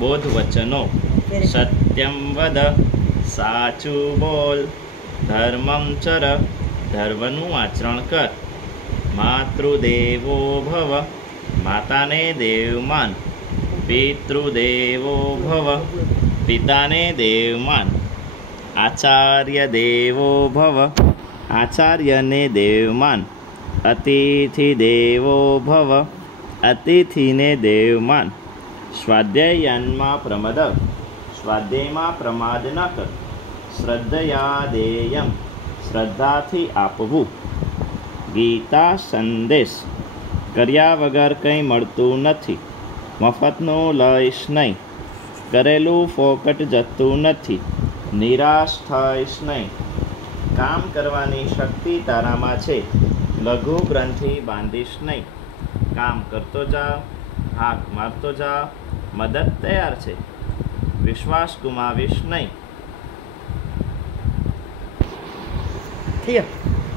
બોધ વચનો સત્યમ વદ સાચું બોલ ધર્મમ ચર ધર્મનું આચરણ કર માતૃદેવો ભવ માતાને દેવ માન પિતૃદેવો ભવ પિતાને દેવ માન આચાર્ય દેવો ભવ આચાર્યને દેવ માન અતિથિ દેવો ભવ અતિથિને દેવ માન સ્વાધ્યાયનમાં પ્રમદ સ્વાધ્યાયમાં પ્રમાદ ન કર શ્રદ્ધયાદેયમ શ્રદ્ધાથી આપવું ગીતા સંદેશ કર્યા વગર કંઈ મળતું નથી મફતનું લઈશ નહીં કરેલું ફોકટ જતું નથી નિરાશ થઈશ નહીં કામ કરવાની શક્તિ તારામાં છે લઘુ ગ્રંથિ બાંધીશ નહીં કામ કરતો જા હાક મારતો જા મદદ તૈયાર છે વિશ્વાસ ગુમાવીશ નહીં.